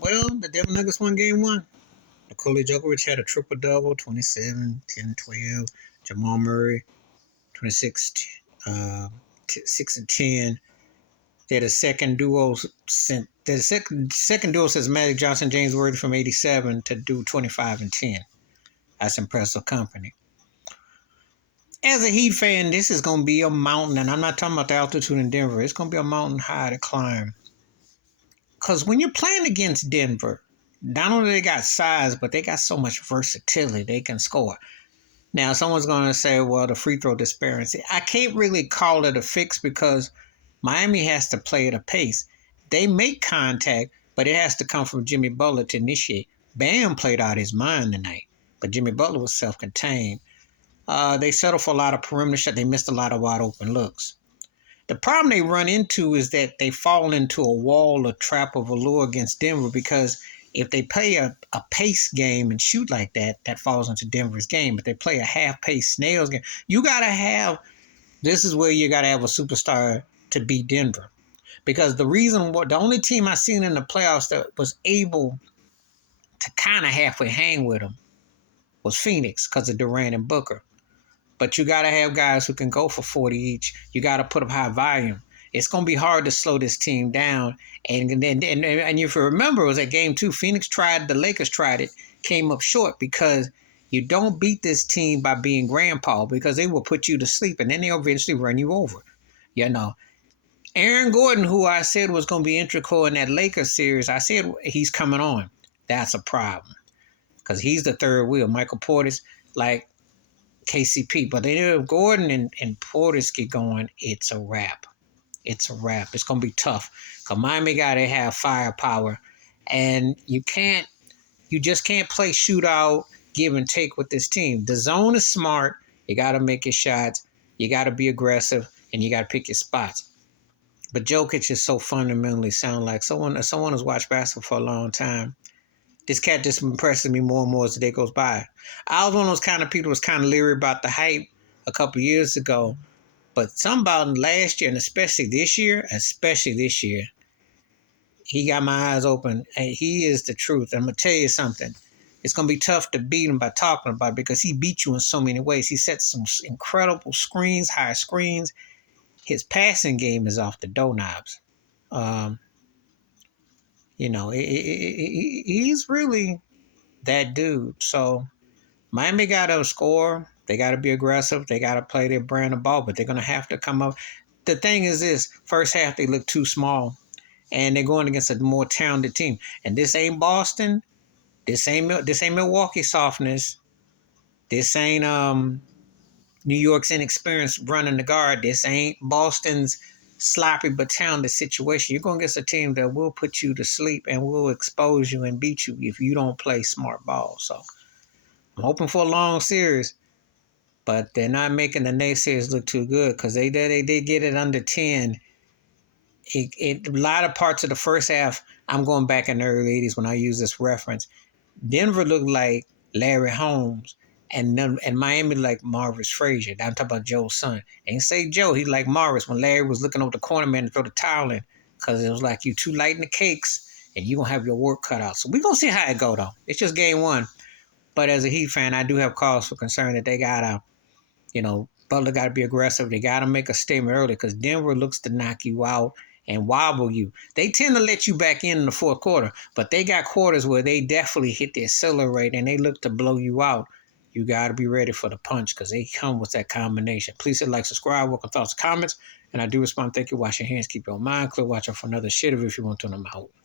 Well, the Denver Nuggets won game one. Nikola Jokic had a triple-double, 27, 10, 12. Jamal Murray, 26, 6 and 10. They're the second duo second duo since Magic Johnson, James Worthy from 87 to do 25 and 10. That's impressive company. As a Heat fan, this is going to be a mountain, and I'm not talking about the altitude in Denver. It's going to be a mountain high to climb. Because when you're playing against Denver, not only they got size, but they got so much versatility. They can score. Now, someone's going to say, well, the free throw disparity. I can't really call it a fix because Miami has to play at a pace. They make contact, but it has to come from Jimmy Butler to initiate. Bam played out his mind tonight, but Jimmy Butler was self-contained. They settled for a lot of perimeter shots. They missed a lot of wide open looks. The problem they run into is that they fall into a wall or trap of allure against Denver because if they play a pace game and shoot like that, that falls into Denver's game. But they play a half-pace snails game. This is where you got to have a superstar to beat Denver. Because the only team I seen in the playoffs that was able to kind of halfway hang with them was Phoenix because of Durant and Booker. But you got to have guys who can go for 40 each. You got to put up high volume. It's going to be hard to slow this team down. And if you remember, it was at game 2. The Lakers tried it, came up short because you don't beat this team by being grandpa because they will put you to sleep and then they'll eventually run you over. Aaron Gordon, who I said was going to be integral in that Lakers series, I said he's coming on. That's a problem because he's the third wheel. Michael Portis, like KCP. But if Gordon and Portis get going, it's a wrap. It's a wrap. It's going to be tough because Miami got to have firepower. And you just can't play shootout, give and take with this team. The zone is smart. You got to make your shots. You got to be aggressive, and you got to pick your spots. But Jokic is so fundamentally sound like someone who's watched basketball for a long time. This cat just impresses me more and more as the day goes by. I was one of those kind of people who was kind of leery about the hype a couple of years ago. But something about last year, and especially this year, he got my eyes open. And he is the truth. I'm going to tell you something. It's going to be tough to beat him by talking about it because he beat you in so many ways. He sets some incredible screens, high screens. His passing game is off the doorknobs. He's really that dude. So Miami got to score. They got to be aggressive. They got to play their brand of ball, but they're going to have to come up. The thing is this, first half they look too small, and they're going against a more talented team. And this ain't Boston. This ain't Milwaukee softness. This ain't New York's inexperience running the guard. This ain't Boston's sloppy but talented situation. You're going against a team that will put you to sleep and will expose you and beat you if you don't play smart ball. So I'm hoping for a long series, but they're not making the naysayers look too good because they did get it under 10. A lot of parts of the first half, I'm going back in the early 80s when I use this reference. Denver looked like Larry Holmes. And Miami like Marvis Frazier. I'm talking about Joe's son. Ain't say Joe. He like Marvis when Larry was looking over the corner man to throw the towel in because it was like you too light in the cakes and you going to have your work cut out. So we're going to see how it go, though. It's just game one. But as a Heat fan, I do have cause for concern that they got to, Butler got to be aggressive. They got to make a statement early because Denver looks to knock you out and wobble you. They tend to let you back in the fourth quarter, but they got quarters where they definitely hit the accelerator and they look to blow you out. You got to be ready for the punch because they come with that combination. Please hit like, subscribe, welcome thoughts, comments, and I do respond. Thank you. Wash your hands. Keep your mind clear. Watch out for another shit if you want to know them out.